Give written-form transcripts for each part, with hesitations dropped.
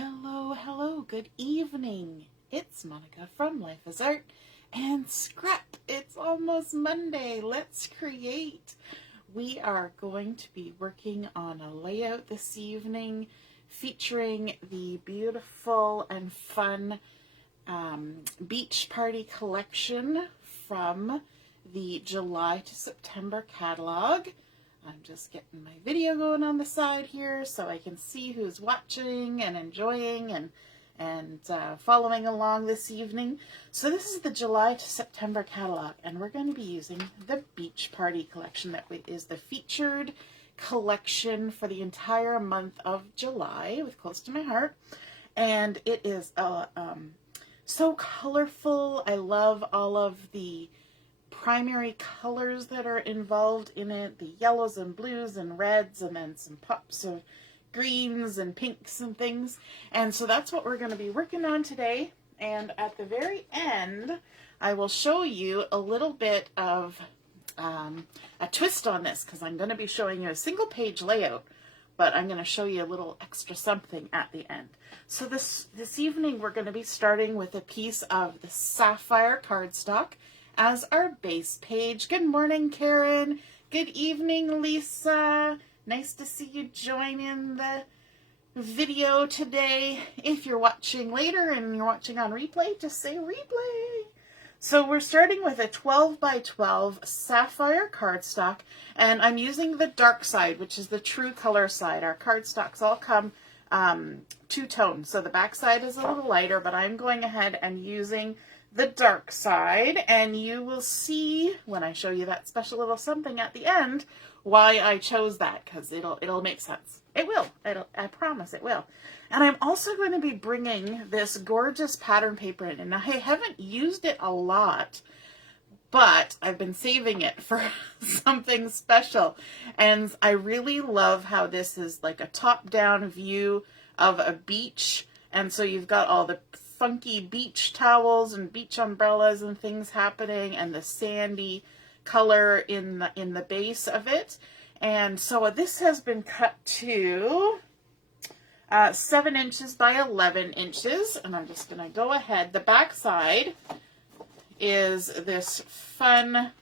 Hello, hello, good evening. It's Monica from Life is Art and Scrap. It's almost Monday. Let's create. We are going to be working on a layout this evening featuring the beautiful and fun beach party collection from the July to September catalog. I'm just getting my video going on the side here so I can see who's watching and enjoying and following along this evening. So this is the July to September catalog, and we're going to be using the Beach Party collection that is the featured collection for the entire month of July with Close to My Heart. And it is so colorful. I love all of the primary colors that are involved in it, the yellows and blues and reds, and then some pops of greens and pinks and things. And so that's what we're going to be working on today. And at the very end, I will show you a little bit of a twist on this, because I'm going to be showing you a single page layout, but I'm going to show you a little extra something at the end. So this evening we're going to be starting with a piece of the sapphire cardstock as our base page. Good morning, Karen. Good evening, Lisa. Nice to see you join in the video today. If you're watching later and you're watching on replay, just say replay. So we're starting with a 12 by 12 sapphire cardstock, and I'm using the dark side, which is the true color side. Our cardstocks all come two-tone, so the back side is a little lighter, but I'm going ahead and using the dark side, and you will see when I show you that special little something at the end why I chose that, because it'll make sense. It will. I promise it will. And I'm also going to be bringing this gorgeous pattern paper in. And I haven't used it a lot, but I've been saving it for something special. And I really love how this is like a top-down view of a beach. And so you've got all the funky beach towels and beach umbrellas and things happening, and the sandy color in the base of it. And so this has been cut to 7 inches by 11 inches, and I'm just going to go ahead. The back side is this fun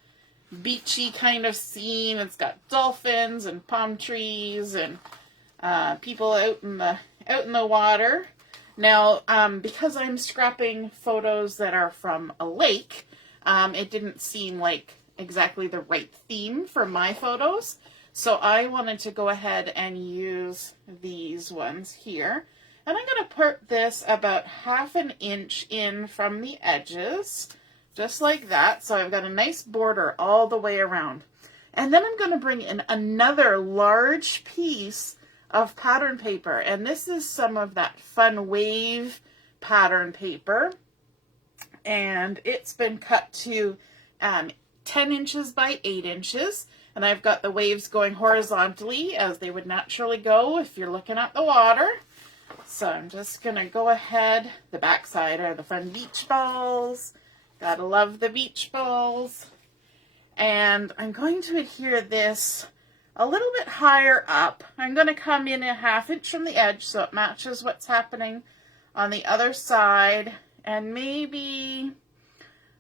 beachy kind of scene. It's got dolphins and palm trees and people out in the water. Now, because I'm scrapping photos that are from a lake, it didn't seem like exactly the right theme for my photos. So I wanted to go ahead and use these ones here. And I'm going to put this about 1/2 inch in from the edges, just like that. So I've got a nice border all the way around. And then I'm going to bring in another large piece of pattern paper, and this is some of that fun wave pattern paper, and it's been cut to 10 inches by 8 inches, and I've got the waves going horizontally as they would naturally go if you're looking at the water. So I'm just gonna go ahead. The back side are the fun beach balls. Gotta love the beach balls. And I'm going to adhere this a little bit higher up. I'm going to come in 1/2 inch from the edge so it matches what's happening on the other side, and maybe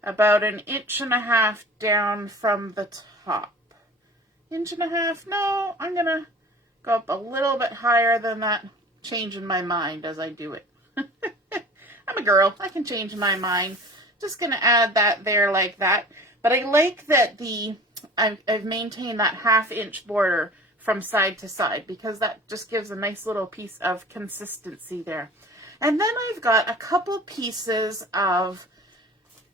about 1.5 inches down from the top. 1.5 inches? No, I'm going to go up a little bit higher than that, changing my mind as I do it. I'm a girl. I can change my mind. Just going to add that there like that. But I like that I've maintained that 1/2 inch border from side to side, because that just gives a nice little piece of consistency there. And then I've got a couple pieces of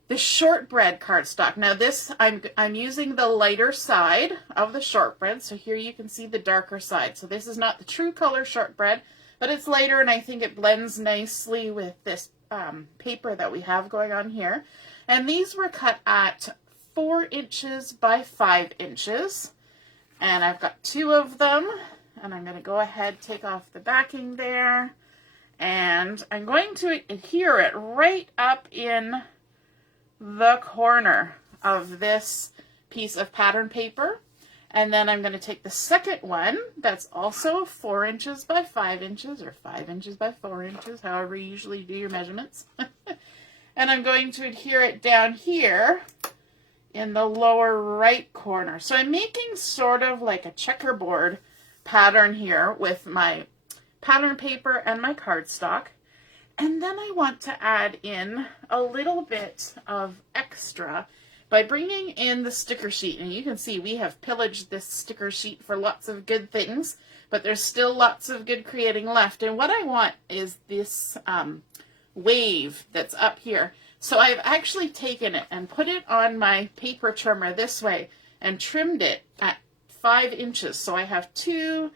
the shortbread cardstock. Now this, I'm using the lighter side of the shortbread, so here you can see the darker side. So this is not the true color shortbread, but it's lighter, and I think it blends nicely with this paper that we have going on here. And these were cut at 4 inches by 5 inches, and I've got 2 of them, and I'm going to go ahead, take off the backing there, and I'm going to adhere it right up in the corner of this piece of pattern paper. And then I'm going to take the second one that's also 4 inches by 5 inches, or 5 inches by 4 inches, however you usually do your measurements. And I'm going to adhere it down here in the lower right corner. So I'm making sort of like a checkerboard pattern here with my pattern paper and my cardstock. And then I want to add in a little bit of extra by bringing in the sticker sheet. And you can see we have pillaged this sticker sheet for lots of good things, but there's still lots of good creating left. And what I want is this wave that's up here. So I've actually taken it and put it on my paper trimmer this way and trimmed it at 5 inches. So I have 2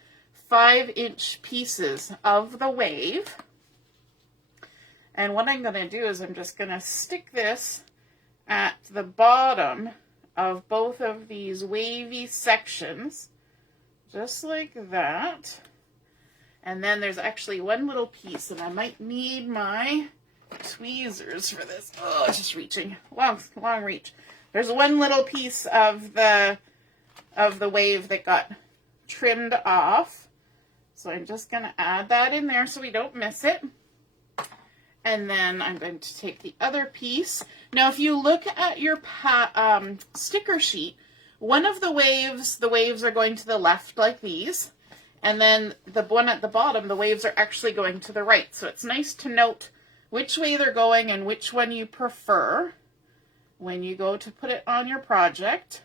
5-inch pieces of the wave. And what I'm going to do is I'm just going to stick this at the bottom of both of these wavy sections, just like that. And then there's actually one little piece, and I might need my tweezers for this. Oh, it's just reaching. Long reach. There's one little piece of the wave that got trimmed off. So I'm just going to add that in there so we don't miss it. And then I'm going to take the other piece. Now, if you look at your sticker sheet, one of the waves are going to the left like these. And then the one at the bottom, the waves are actually going to the right. So it's nice to note which way they're going and which one you prefer when you go to put it on your project.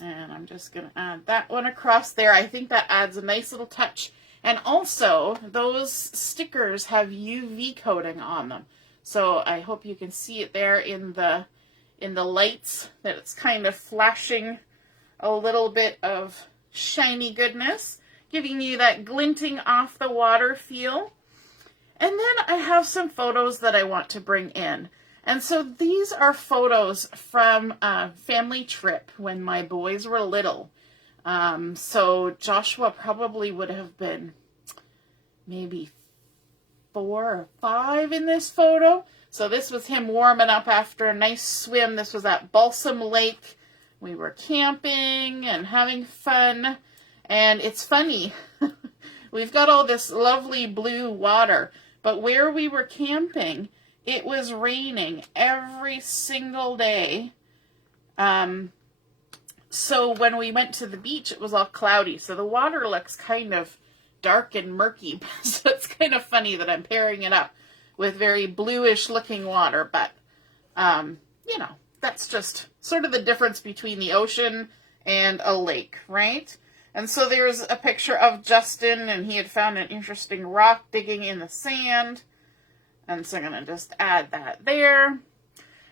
And I'm just going to add that one across there. I think that adds a nice little touch. And also, those stickers have UV coating on them. So I hope you can see it there in the lights, that it's kind of flashing a little bit of shiny goodness, giving you that glinting off the water feel. And then I have some photos that I want to bring in. And so these are photos from a family trip when my boys were little. So Joshua probably would have been maybe 4 or 5 in this photo. So this was him warming up after a nice swim. This was at Balsam Lake. We were camping and having fun. And it's funny, we've got all this lovely blue water, but where we were camping, it was raining every single day. So when we went to the beach, it was all cloudy. So the water looks kind of dark and murky. So it's kind of funny that I'm pairing it up with very bluish looking water. But, you know, that's just sort of the difference between the ocean and a lake, right? And so there's a picture of Justin, and he had found an interesting rock digging in the sand. And so I'm going to just add that there.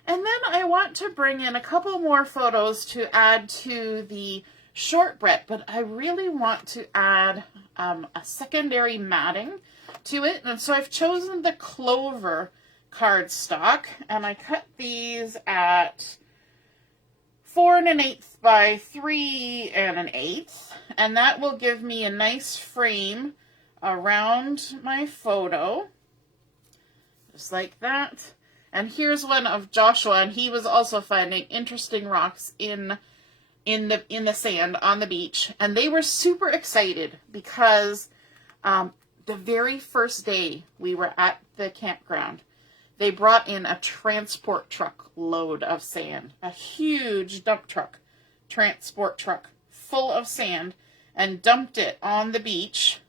And then I want to bring in a couple more photos to add to the shortbread, but I really want to add a secondary matting to it. And so I've chosen the Clover cardstock, and I cut these at 4 1/8 by 3 1/8, and that will give me a nice frame around my photo, just like that. And here's one of Joshua, and he was also finding interesting rocks in the sand on the beach. And they were super excited because the very first day we were at the campground, they brought in a transport truck load of sand, a huge dump truck, transport truck full of sand, and dumped it on the beach.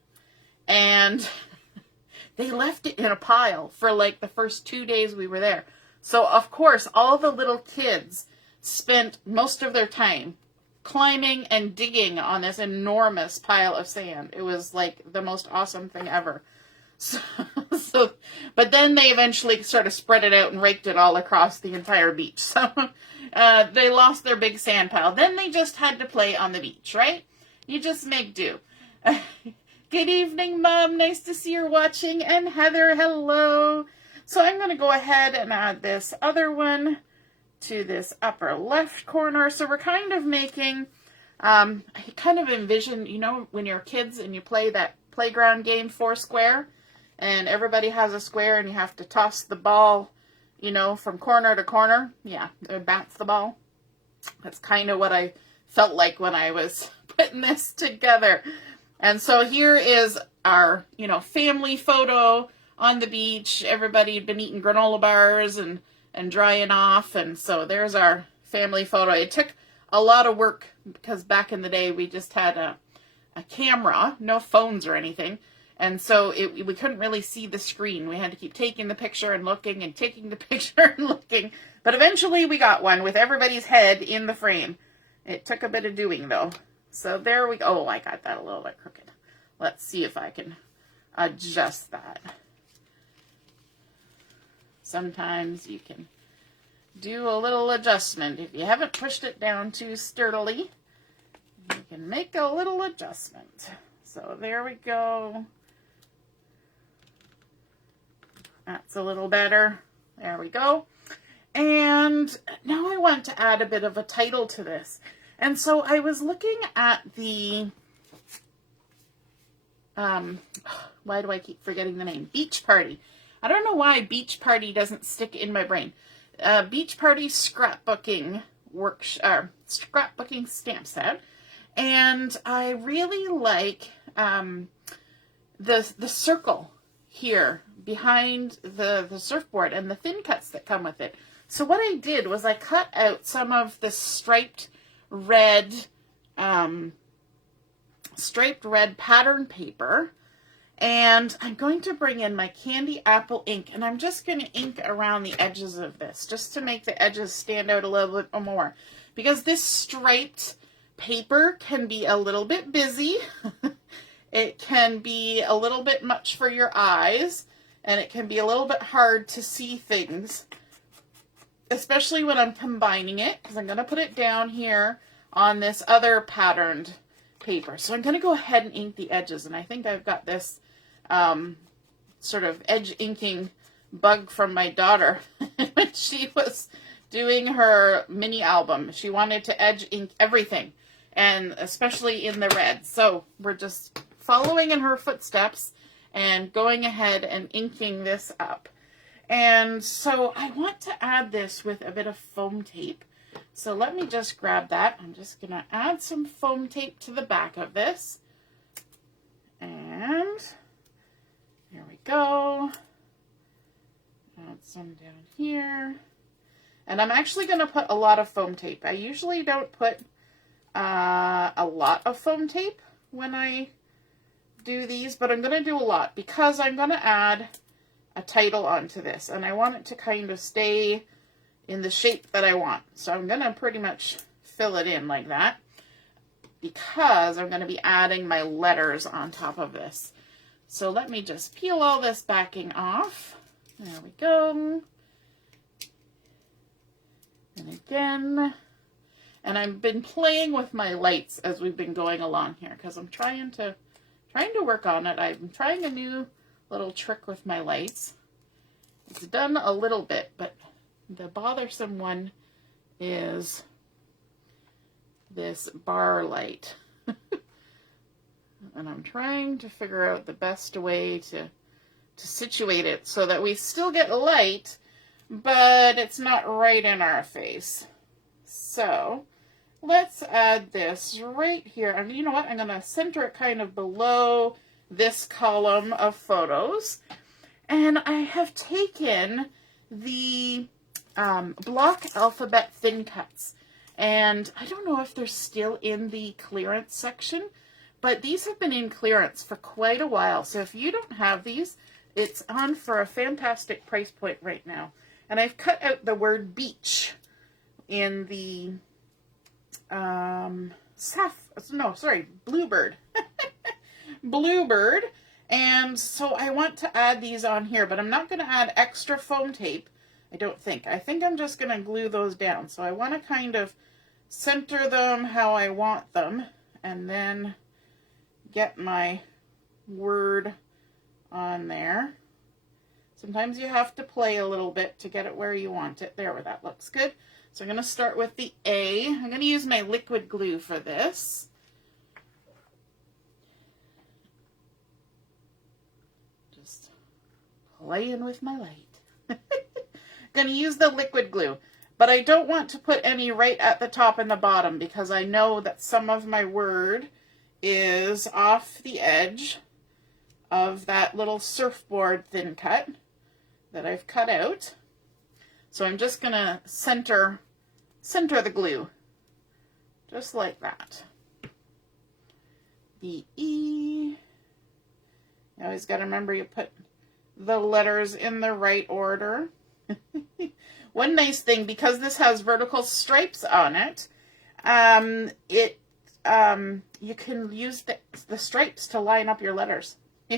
And they left it in a pile for like the first 2 days we were there. So, of course, all the little kids spent most of their time climbing and digging on this enormous pile of sand. It was like the most awesome thing ever. So, but then they eventually sort of spread it out and raked it all across the entire beach. So they lost their big sand pile. Then they just had to play on the beach, right? You just make do. Good evening, Mom. Nice to see you're watching. And Heather, hello. So I'm going to go ahead and add this other one to this upper left corner. So we're kind of making, I kind of envision, you know, when you're kids and you play that playground game Foursquare, and everybody has a square and you have to toss the ball, you know, from corner to corner. Yeah, bounce the ball. That's kind of what I felt like when I was putting this together. And so here is our, family photo on the beach. Everybody had been eating granola bars and drying off. And so there's our family photo. It took a lot of work because back in the day we just had a camera, no phones or anything. And so we couldn't really see the screen. We had to keep taking the picture and looking and taking the picture and looking. But eventually we got one with everybody's head in the frame. It took a bit of doing though. So there we go. Oh, I got that a little bit crooked. Let's see if I can adjust that. Sometimes you can do a little adjustment. If you haven't pushed it down too sturdily, you can make a little adjustment. So there we go. That's a little better. There we go. And now I want to add a bit of a title to this. And so I was looking at the, why do I keep forgetting the name? Beach Party. I don't know why Beach Party doesn't stick in my brain. Beach Party scrapbooking scrapbooking stamp set. And I really like the circle here behind the surfboard and the thin cuts that come with it. So what I did was I cut out some of the striped red pattern paper, and I'm going to bring in my candy apple ink, and I'm just going to ink around the edges of this just to make the edges stand out a little bit more, because this striped paper can be a little bit busy. It can be a little bit much for your eyes, and it can be a little bit hard to see things, especially when I'm combining it, because I'm going to put it down here on this other patterned paper. So I'm going to go ahead and ink the edges, and I think I've got this sort of edge inking bug from my daughter when she was doing her mini album. She wanted to edge ink everything, and especially in the red. So we're just following in her footsteps and going ahead and inking this up. And so I want to add this with a bit of foam tape. So let me just grab that. I'm just going to add some foam tape to the back of this. And there we go. Add some down here. And I'm actually going to put a lot of foam tape. I usually don't put a lot of foam tape when I do these, but I'm going to do a lot because I'm going to add a title onto this, and I want it to kind of stay in the shape that I want. So I'm going to pretty much fill it in like that because I'm going to be adding my letters on top of this. So let me just peel all this backing off. There we go. And again. And I've been playing with my lights as we've been going along here because I'm trying to work on it. I'm trying a new little trick with my lights. It's done a little bit, but the bothersome one is this bar light. And I'm trying to figure out the best way to situate it so that we still get light, but it's not right in our face. So let's add this right here. And you know what? I'm going to center it kind of below this column of photos. And I have taken the block alphabet thin cuts. And I don't know if they're still in the clearance section, but these have been in clearance for quite a while. So if you don't have these, it's on for a fantastic price point right now. And I've cut out the word beach in the bluebird. Bluebird. And so I want to add these on here, but I'm not going to add extra foam tape, I don't think. I think I'm just going to glue those down. So I want to kind of center them how I want them, and then get my word on there. Sometimes you have to play a little bit to get it where you want it. There, where that looks good. So I'm going to start with the A. I'm going to use my liquid glue for this. Just playing with my light. Going to use the liquid glue. but I don't want to put any right at the top and the bottom because I know that some of my word is off the edge of that little surfboard thin cut that I've cut out. So I'm just going to center the glue, just like that. B-E. You always got to remember you put the letters in the right order. One nice thing, because this has vertical stripes on it, you can use the stripes to line up your letters.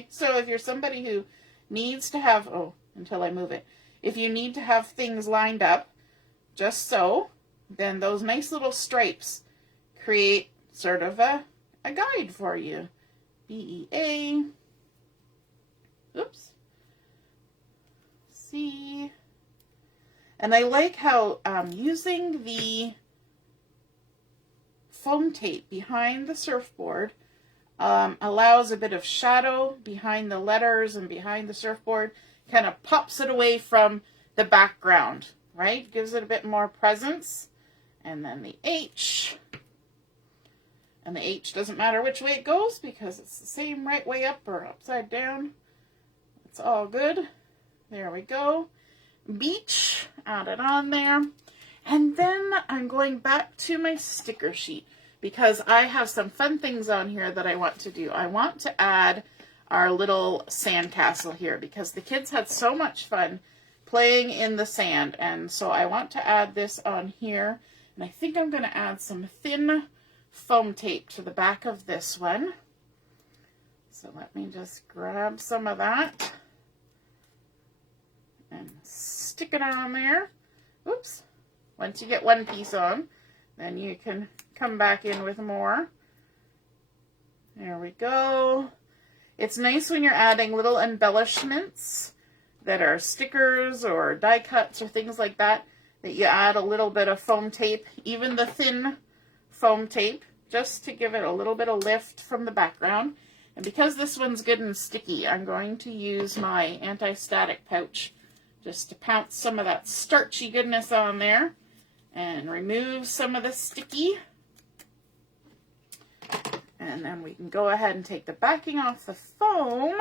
So if you're somebody who needs to have, until I move it, if you need to have things lined up just so, then those nice little stripes create sort of a guide for you. B-E-A. Oops. C. And I like how using the foam tape behind the surfboard allows a bit of shadow behind the letters and behind the surfboard, kind of pops it away from the background, right? Gives it a bit more presence. And then the H. And the H doesn't matter which way it goes because it's the same right way up or upside down. It's all good. There we go. Beach, add it on there. And then I'm going back to my sticker sheet because I have some fun things on here that I want to do. I want to add our little sandcastle here because the kids had so much fun playing in the sand. And so I want to add this on here. And I think I'm going to add some thin foam tape to the back of this one. So let me just grab some of that and stick it on there. Oops. Once you get one piece on, then you can come back in with more. There we go. It's nice when you're adding little embellishments that are stickers or die cuts or things like that, that you add a little bit of foam tape, even the thin foam tape, just to give it a little bit of lift from the background. And because this one's good and sticky, I'm going to use my anti-static pouch just to pounce some of that starchy goodness on there and remove some of the sticky. And then we can go ahead and take the backing off the foam.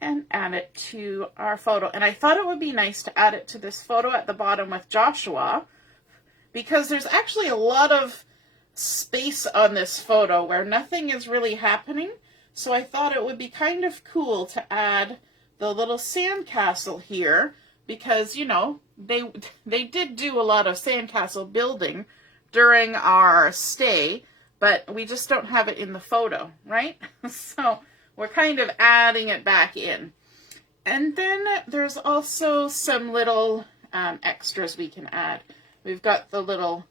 And add it to our photo. And I thought it would be nice to add it to this photo at the bottom with Joshua, because there's actually a lot of space on this photo where nothing is really happening. So I thought it would be kind of cool to add the little sandcastle here because, you know, they did do a lot of sandcastle building during our stay, but we just don't have it in the photo, right? So we're kind of adding it back in. And then there's also some little extras we can add. We've got the little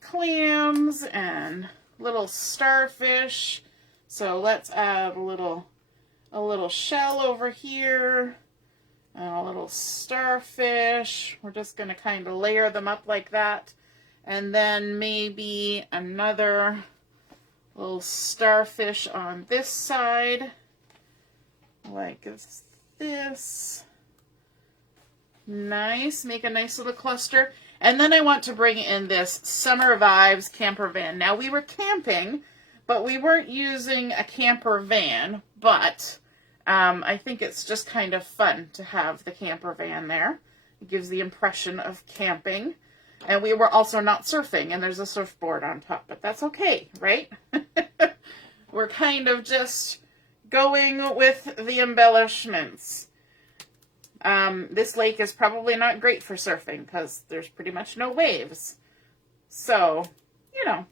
clams and little starfish. So let's add a little shell over here and a little starfish. We're just going to kind of layer them up like that. And then maybe another little starfish on this side, like this. Nice. Make a nice little cluster. And then I want to bring in this Summer Vibes camper van. Now, we were camping, but we weren't using a camper van, but I think it's just kind of fun to have the camper van there. It gives the impression of camping. And we were also not surfing, and there's a surfboard on top, but that's okay, right? We're kind of just going with the embellishments. This lake is probably not great for surfing because there's pretty much no waves. So, you know.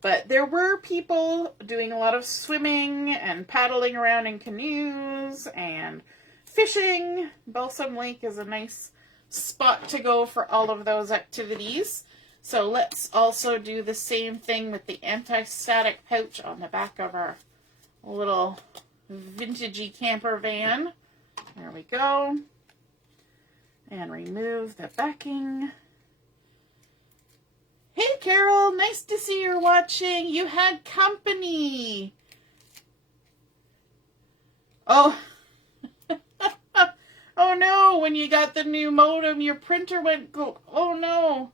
But there were people doing a lot of swimming and paddling around in canoes and fishing. Balsam Lake is a nice spot to go for all of those activities. So let's also do the same thing with the anti-static pouch on the back of our little vintagey camper van. There we go. And remove the backing. Hey Carol, nice to see you're watching. You had company. Oh, Oh no, when you got the new modem, your printer went go. Oh no.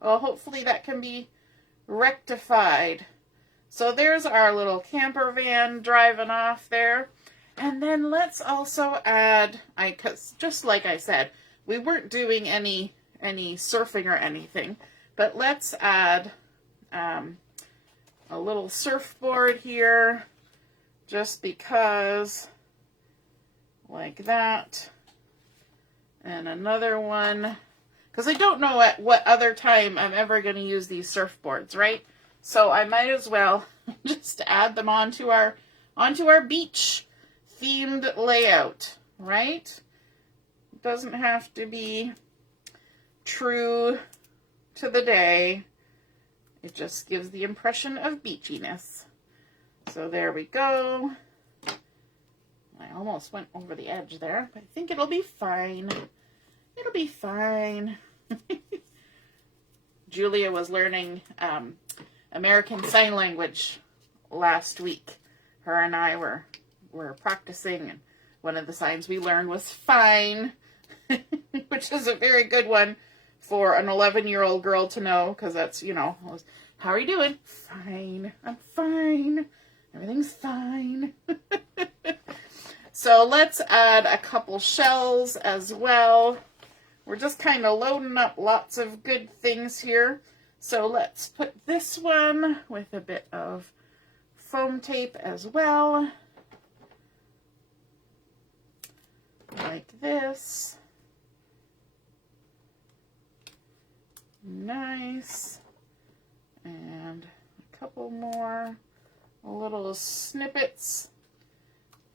Well, hopefully that can be rectified. So there's our little camper van driving off there. And then let's also add, cause just like I said, we weren't doing any surfing or anything, but let's add a little surfboard here, just because, like that, and another one, because I don't know at what other time I'm ever going to use these surfboards, right? So I might as well just add them onto our beach themed layout, right? It doesn't have to be true to the day. It just gives the impression of beachiness. So there we go. I almost went over the edge there, but I think it'll be fine. It'll be fine. Julia was learning American Sign Language last week. Her and I were practicing, and one of the signs we learned was fine, which is a very good one for an 11-year-old girl to know, because that's, you know, how are you doing? Fine. I'm fine. Everything's fine. So let's add a couple shells as well. We're just kind of loading up lots of good things here. So let's put this one with a bit of foam tape as well. Like this. Nice. And a couple more little snippets.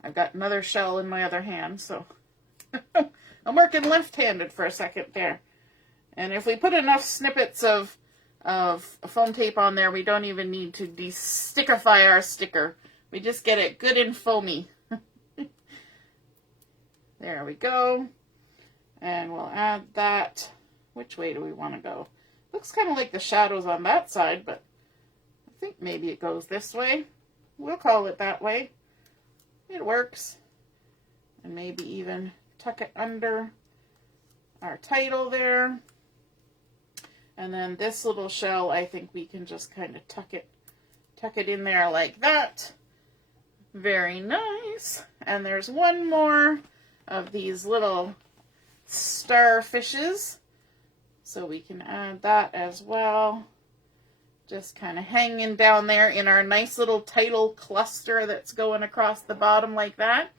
I've got another shell in my other hand, so I'm working left-handed for a second there. And if we put enough snippets of foam tape on there, we don't even need to de-stickify our sticker. We just get it good and foamy. There we go. And we'll add that. Which way do we want to go? Looks kind of like the shadows on that side, but I think maybe it goes this way. We'll call it that way. It works. And maybe even tuck it under our title there. And then this little shell, I think we can just kind of tuck it in there like that. Very nice. And there's one more of these little starfishes. So we can add that as well. Just kind of hanging down there in our nice little title cluster that's going across the bottom like that.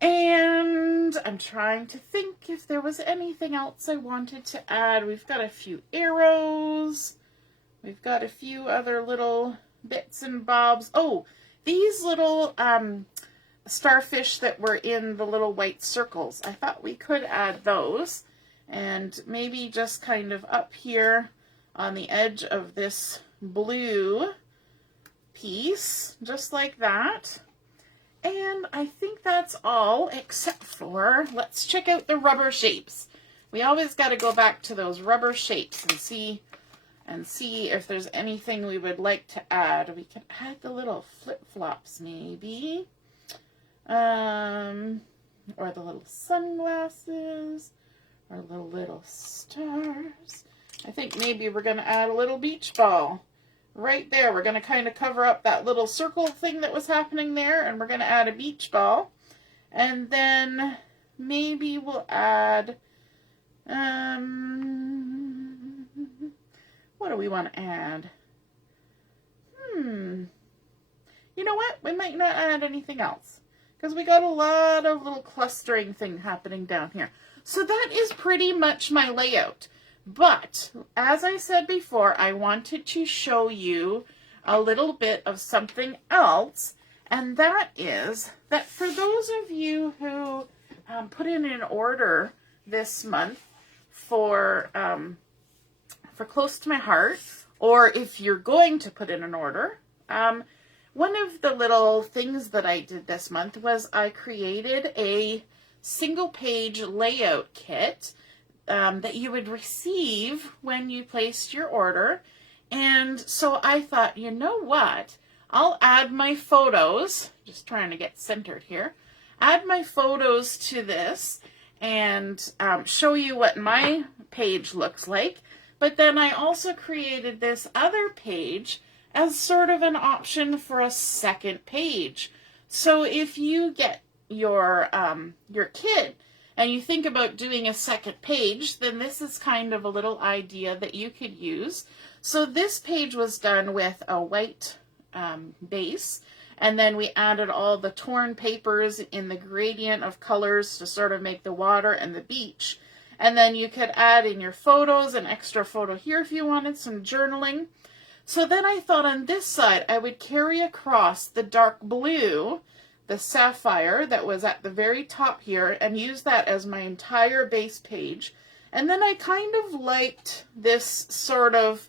And I'm trying to think if there was anything else I wanted to add. We've got a few arrows. We've got a few other little bits and bobs. Oh, these little starfish that were in the little white circles. I thought we could add those. And maybe just kind of up here on the edge of this blue piece, just like that. And I think that's all, except for, let's check out the rubber shapes. We always got to go back to those rubber shapes and see if there's anything we would like to add. We can add the little flip-flops maybe, or the little sunglasses, or the little stars. I think maybe we're going to add a little beach ball right there. We're going to kind of cover up that little circle thing that was happening there, and we're going to add a beach ball. And then maybe we'll add, what do we want to add? You know what? We might not add anything else, because we got a lot of little clustering thing happening down here. So that is pretty much my layout. But as I said before, I wanted to show you a little bit of something else, and that is that for those of you who put in an order this month for Close to My Heart, or if you're going to put in an order, one of the little things that I did this month was I created a single page layout kit that you would receive when you placed your order. And so I thought, you know what? I'll add my photos, just trying to get centered here. add my photos to this and show you what my page looks like. But then I also created this other page as sort of an option for a second page. So if you get your kit and you think about doing a second page, then this is kind of a little idea that you could use. So this page was done with a white base, and then we added all the torn papers in the gradient of colors to sort of make the water and the beach. And then you could add in your photos, an extra photo here if you wanted some journaling. So then I thought on this side I would carry across the dark blue, the sapphire that was at the very top here, and use that as my entire base page. And then I kind of liked this sort of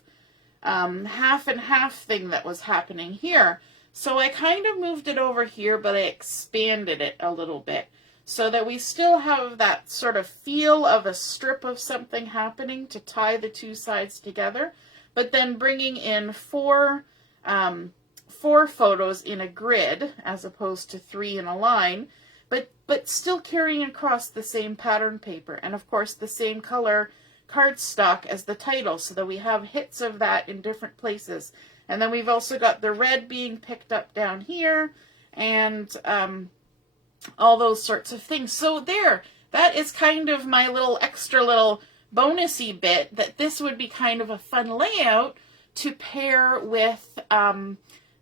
half and half thing that was happening here. So I kind of moved it over here, but I expanded it a little bit so that we still have that sort of feel of a strip of something happening to tie the two sides together, but then bringing in four photos in a grid as opposed to 3 in a line, but still carrying across the same pattern paper and of course the same color cardstock as the title, so that we have hits of that in different places. And then we've also got the red being picked up down here, and all those sorts of things. So there, that is kind of my little extra little bonusy bit, that this would be kind of a fun layout to pair with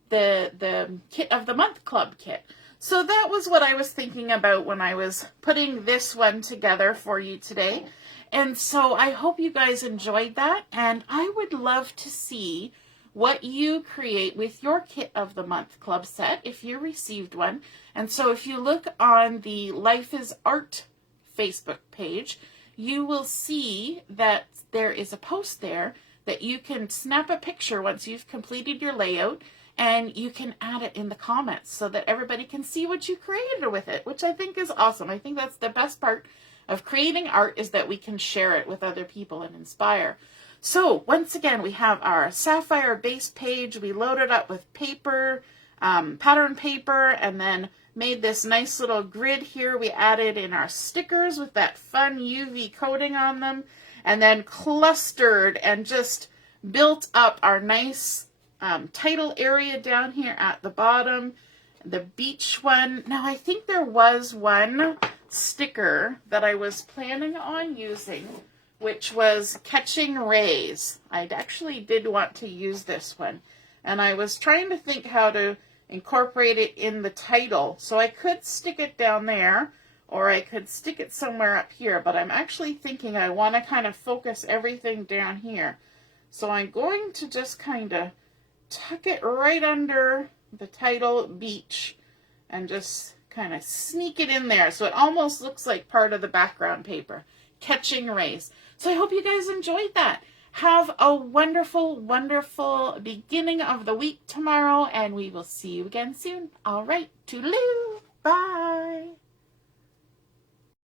the Kit of the Month Club kit. So that was what I was thinking about when I was putting this one together for you today. And so I hope you guys enjoyed that, and I would love to see what you create with your Kit of the Month Club set if you received one. And so if you look on the Life is Art Facebook page, you will see that there is a post there that you can snap a picture once you've completed your layout, and you can add it in the comments so that everybody can see what you created with it, which I think is awesome. I think that's the best part of creating art, is that we can share it with other people and inspire. So once again, we have our sapphire base page. We loaded up with paper, pattern paper, and then made this nice little grid here. We added in our stickers with that fun UV coating on them, and then clustered and just built up our nice title area down here at the bottom. The beach one. Now I think there was one sticker that I was planning on using, which was Catching Rays. I actually did want to use this one, and I was trying to think how to incorporate it in the title. So I could stick it down there, or I could stick it somewhere up here, but I'm actually thinking I want to kind of focus everything down here. So I'm going to just kind of tuck it right under the title Beach and just kind of sneak it in there so it almost looks like part of the background paper. Catching Rays. So I hope you guys enjoyed that. Have a wonderful, wonderful beginning of the week tomorrow, and we will see you again soon. All right, toodaloo. Bye.